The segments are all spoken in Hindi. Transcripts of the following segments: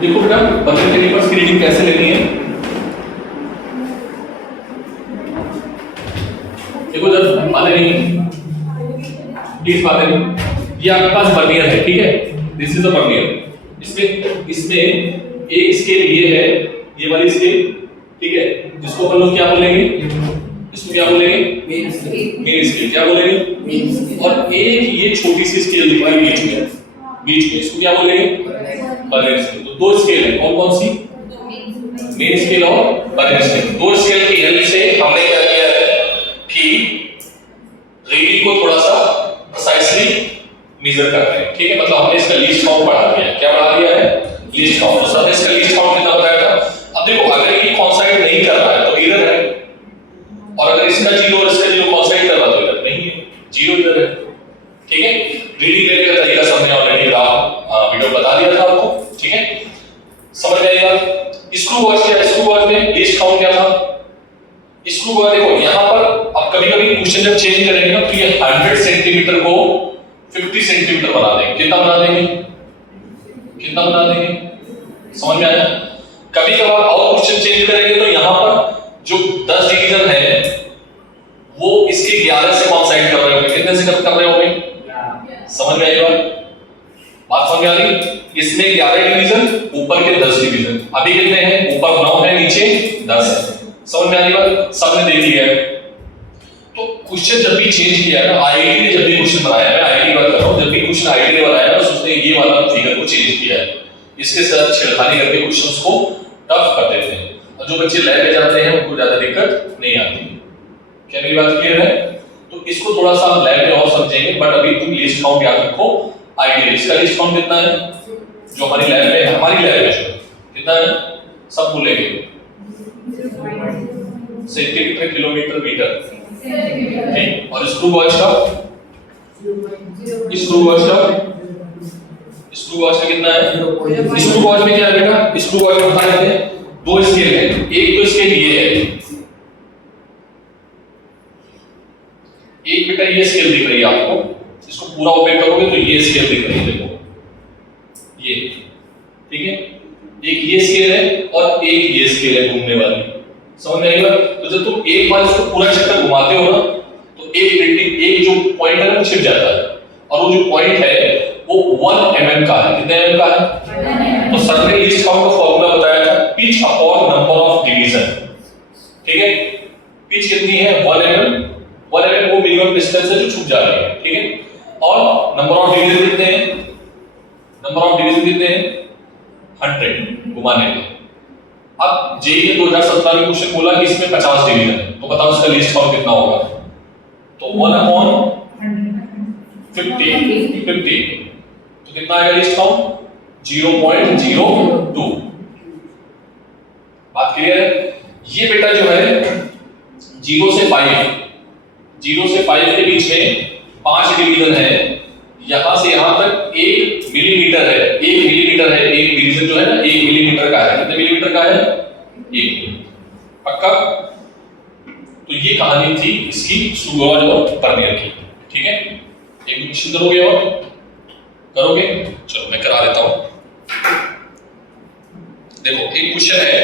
देखो बेटा बर्नियर कैलिपर्स की रीडिंग कैसे लेनी है। देखो जब बातें नहीं प्लीज बातें नहीं, ये आपके पास बर्नियर है, ठीक है, दिस इज अ बर्नियर। इसमें एक स्केल ये है, ये वाली स्केल, ठीक है, जिसको अपन लोग क्या बोलेंगे, इसको क्या बोलेंगे, मेन स्केल, क्या बोलेंगे, और एक ये छोटी सी स्केल दिख रही है बीच में, इसको क्या बोलेंगे, बर्नियर स्केल। तो दो स्केल है, कौन कौन सी, मेन स्केल और बर्नियर स्केल। दो स्केल की हेल्प से हमने क्या किया है कि रीडिंग को थोड़ा सा प्रिसाइजली मेजर करते हैं, ठीक है, मतलब हमने इसका लीस्ट काउंट बढ़ा दिया है। क्या बढ़ा दिया है, लीस्ट काउंट। तो सर इसका लीस्ट काउंट कितना बताया था। अब देखो अगर ये कॉन्साइड नहीं कर रहा है तो इधर है, और अगर इसका जीरो और इसका जीरो कॉन्साइड कर रहा है तो इधर नहीं है, जीरो इधर है, ठीक है। रीडिंग लेने का तरीका सबने ऑलरेडी ग्राफ वीडियो बता दिया था आपको, ठीक है, समझ आएगा। स्क्रू गॉज क्या, स्क्रू गॉज में लीस्ट काउंट क्या था, स्क्रू गॉज देखो यहां पर अब कभी-कभी क्वेश्चन जब चेंज करेंगे ना तो ये 100 सेंटीमीटर को 50 सेंटीमीटर बना देंगे। कितना बना देंगे, कितना बना देंगे, समझ में आया। कभी कभार और क्वेश्चन चेंज करेंगे तो यहां पर जो 10 डिवीजन है वो इसके 11 से कॉन्साइड कर रहे होंगे, कितने से कर रहे होंगे, समझ में आई बात समझ में आ रही। इसमें 11 डिवीजन, ऊपर के 10 डिवीजन, अभी कितने हैं, ऊपर 9 है, नीचे 10 है, समझ में आ रही बात, सबने देख लिया है। तो क्वेश्चन जब भी चेंज किया है ना, आईआईटी ने जब भी क्वेश्चन बनाया है, आईआईटी बात कर रहा हूं, जब भी क्वेश्चन आईआईटी ने बनाया है ना, उसने ये वाला फिगर को चेंज किया है, इसके साथ छेड़खानी करके क्वेश्चंस को टफ कर देते हैं, और जो बच्चे लैब में जाते हैं उनको ज्यादा दिक्कत नहीं आती। क्या मेरी बात क्लियर है। तो इसको थोड़ा सा हम लैब में और समझेंगे, बट अभी तुम लिस्ट काउंट याद रखो। आईआईटी इसका लिस्ट काउंट कितना है, जो हमारी लैब में है, हमारी लैब में कितना है, सब बोलेंगे, सेंटीमीटर, किलोमीटर, मीटर, ठीक। और स्क्रू गॉज का, स्क्रू गॉज का, स्क्रू गॉज का कितना है, स्क्रू गॉज में क्या है बेटा, स्क्रू गॉज में बता देते हैं, दो स्केल है, एक तो स्केल ये है, एक बेटा ये स्केल दिख रही है आपको, इसको पूरा ओपन करोगे तो ये स्केल दिख रही है, देखो ये, ठीक है, एक ये स्केल है और एक ये स्केल है घूमने वाली, समझ में आई बात। तो जब तुम एक बार इसको पूरा चक्कर घुमाते हो ना तो एक जो पॉइंट है वो छिप जाता है, और वो जो पॉइंट है वो 1 mm का है, कितने mm का है, तो सर ने लिस्ट काउंट का फार्मूला बताया था, pitch upon number of division, ठीक है, पिच कितनी है 1 mm, 1 mm वो मिनिमम डिस्टेंस है जो छुप जा रही है, ठीक है, और नंबर ऑफ डिवीजन कितने हैं, नंबर ऑफ डिवीजन कितने हैं 100 घुमाने के। अब जेईई ने 2017 में क्वेश्चन बोला कि इसमें 50 डिवीजन है, तो बताओ इसका लिस्ट काउंट कितना होगा, तो 1/50, तो कितना आएगा लिस्ट काउंट 0.02। बात क्लियर है। ये बेटा जो है 0 से 5 के बीच में 5 डिवीजन है, यहां से यहां तक 1 मिलीमीटर है, 1 मिलीमीटर है, एक डिवीजन जो है ना 1 मिलीमीटर का है, कितने मिलीमीटर का है 1, पक्का। तो ये कहानी थी इसकी स्क्रू गॉज और बर्नियर की, ठीक है। एक क्वेश्चन करोगे और करोगे, चलो मैं करा देता हूं। देखो एक क्वेश्चन है,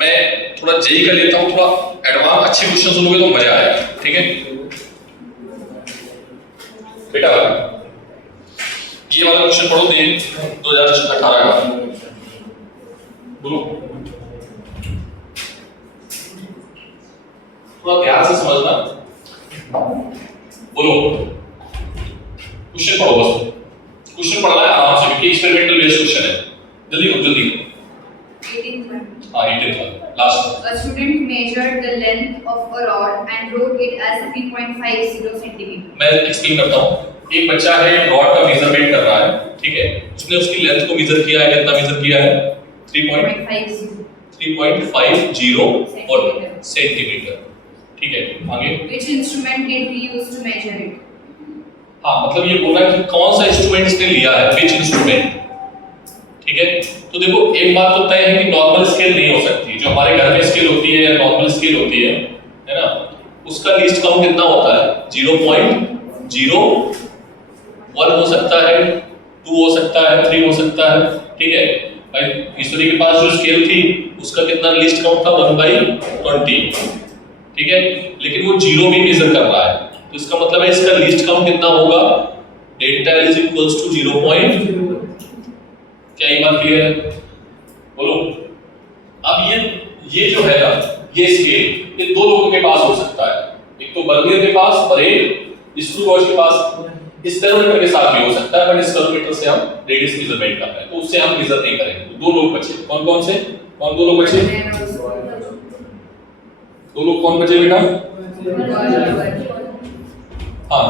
मैं थोड़ा जेईई का लेता हूं, थोड़ा एडवांस अच्छे क्वेश्चन सुनोगे तो मजा आएगा, ठीक है बेटा। ये वाला क्वेश्चन पढ़ो, दिन 2018 का, बोलो थोड़ा ध्यान से समझना, बोलो क्वेश्चन पढ़ो, बस क्वेश्चन पढ़ना है आराम से, क्योंकि एक्सपेरिमेंटल बेस्ड क्वेश्चन है, जल्दी करो जल्दी। 18th last. A student measured the length of a rod and wrote it as 3.50 centimeter. मैं एक्सप्लेन करता हूँ। एक बच्चा है, रॉड का मेजरमेंट कर रहा है, ठीक है, उसने उसकी लेंथ को मेजर किया है, कितना मेजर किया है 3.50 सेंटीमीटर, ठीक है, आगे। Which instrument did he use to measure it? हाँ, मतलब ये बोल रहा है कि कौन सा इंस्ट्रूमेंट इसने लिया है, विच इंस्ट्रूमेंट, ठीक है। तो देखो एक बात तो तय है कि नॉर्मल स्केल नहीं हो सकती, जो हमारे घर में स्केल होती है या नॉर्मल स्केल होती है ना, उसका लीस्ट काउंट कितना होता है 0.01 हो सकता है, 2 हो सकता है, 3 हो सकता है, ठीक है। भाई ईश्वरी के पास जो स्केल थी उसका कितना लीस्ट काउंट था 1/20, ठीक है, लेकिन वो 0 भी मेजर कर रहा है, तो इसका मतलब है इसका लीस्ट काउंट कितना होगा, delta L is equals to 0. क्या ये बात क्लियर है? बोलो। अब ये जो है ना, ये स्केल ये दो लोगों के पास हो सकता है, एक तो बर्नियर के पास और एक स्क्रू गॉज के पास। इस बैरोमीटर के साथ भी हो सकता है, बट इस बैरोमीटर से हम रेडियस मेजरमेंट कर रहे हैं, तो उससे हम मेजर नहीं करेंगे। तो दो लोग बचे, कौन कौन से? कौन दो लोग बचे? दो लोग कौन बचे बेटा? हाँ,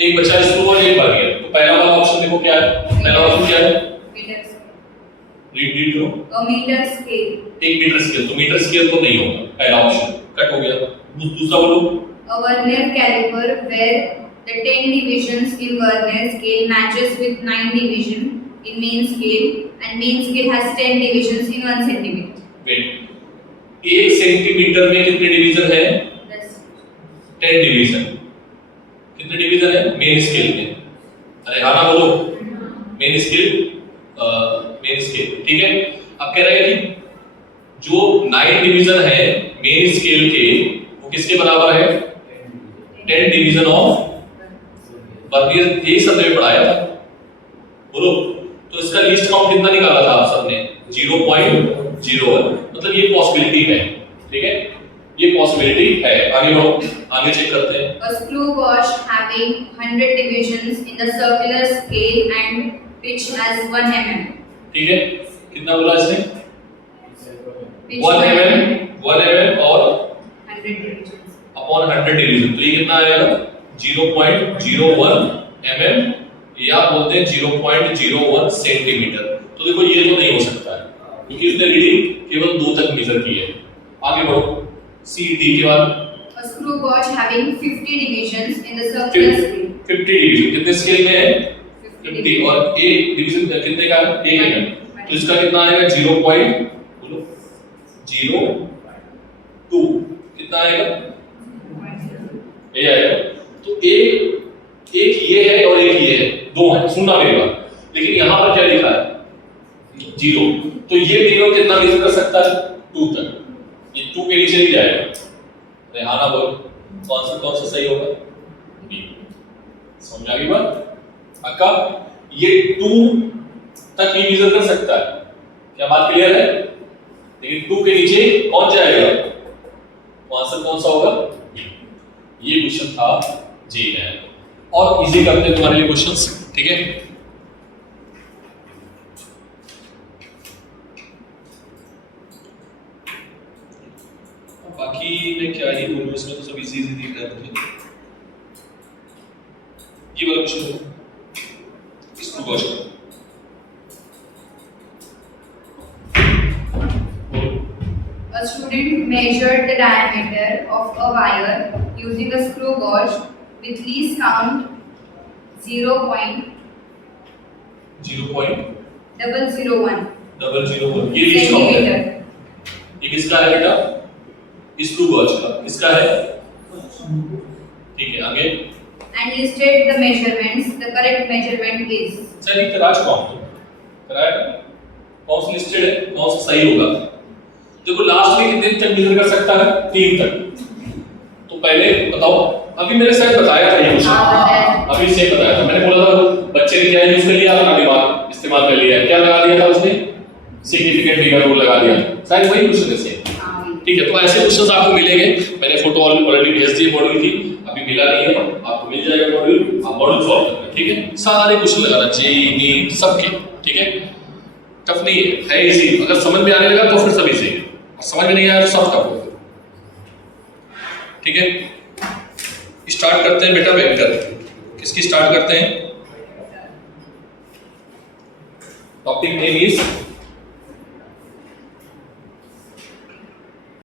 एक बचा स्क्रू और एक बर्नियर। तो पहला वाला ऑप्शन देखो क्या है, पहला ऑप्शन क्या है? रीड करो। Metre scale. एक मीटर स्केल, तो मीटर स्केल तो नहीं होगा, पहला ऑप्शन कट हो गया। दूसरा बोलो। A vernier caliper where the 10 divisions in vernier scale matches with 9 division in main scale and main scale has 10 divisions in 1 centimeter. Wait, 1 centimetre में कितने डिवीजन है? 10 डिवीजन। कितने डिवीजन है मेन स्केल में? अरे हाँ ना बोलो, मेन स्केल, मेन स्केल, ठीक है। अब कह रहे हैं कि जो 9 डिवीजन है मेन स्केल के, वो किसके बराबर है? 10 डिवीजन ऑफ बर्नियर। यही सबने पढ़ाया था, बोलो। तो इसका लीस्ट काउंट कितना निकाला था आप सबने? 0.01। मतलब ये पॉसिबिलिटी है, ठीक है, ये पॉसिबिलिटी है। आगे बढ़ो, आगे चेक करते हैं। A screw gauge having 100 divisions in the circular scale and pitch as 1 mm. ठीक है, कितना बोला इसने? Pitch 1 mm और 100 divisions अपॉन 100 डिवीजन, तो ये कितना आएगा? 0.01 mm, या बोलते हैं 0.01 सेंटीमीटर। तो देखो ये तो नहीं हो सकता है, क्योंकि उसने रीडिंग केवल 2 तक मेजर की है। आगे बढ़ो, सी डी के बाद। A screw gauge having 50 divisions in the circular scale. 50 division कितने स्केल में है? 50, और एक डिवीजन कितने का है? 1 mm। तो इसका कितना आएगा? 0.02। कितना आएगा? ये आएगा। तो एक ये है और एक ये है, दो है, सुनना मेरी बात। लेकिन यहाँ पर क्या लिखा है? 0। तो ये तीनों कितना मेजर कर सकता है? 2 तक। ये 2 के नीचे भी जाएगा। अरे हाँ ना बोलो, कौन सा सही होगा? बी। समझ आ गई बात? अक्का, ये 2 तक ही मेजर कर सकता है, क्या बात क्लियर है? लेकिन 2 के नीचे कौन जाएगा? तो आंसर कौन सा होगा? ये क्वेश्चन था जी है। और इजी करते हैं तुम्हारे लिए क्वेश्चंस, ठीक है। बाकी मैं क्या ही बोलूं, इसमें तो सब इजी दिख रहा है मुझे। ये वाला क्वेश्चन इसको गौर करो। A student measured the diameter of a wire using a screw gauge with least count 0.001. 0.001 ये लीस्ट काउंट है। ये किसका है बेटा? स्क्रू गॉज का। किसका है? ठीक है, आगे। And listed the measurements. The correct measurement is. चलिए कराज कौन कराया? कौन सा लिस्टेड है? कौन सा सही होगा? देखो लास्ट में कितने तक मेजर कर सकता है? 3 तक। तो पहले बताओ, अभी मेरे साथ बताया था ये क्वेश्चन, अभी से बताया था। मैंने बोला था बच्चे ने क्या यूज कर लिया, अपना दिमाग इस्तेमाल कर लिया, क्या लगा दिया था उसने? सिग्निफिकेंट फिगर रूल लगा दिया। शायद वही क्वेश्चन है सेम, ठीक है। तो ऐसे क्वेश्चंस आपको मिलेंगे। मैंने फोटो ऑलरेडी भेज दी मॉड्यूल की, अभी मिला नहीं है, आपको मिल जाएगा मॉड्यूल, आप मॉड्यूल सॉल्व करना, ठीक है। सारे क्वेश्चन लगाना, जेईई नीट सबके, ठीक है। टफ नहीं है इजी। अगर समझ में आने लगा तो फिर सब इजी है, समझ में नहीं आया तो सब टफ होगा, ठीक है। स्टार्ट करते हैं बेटा वेक्टर। किसकी स्टार्ट करते हैं? Topic name is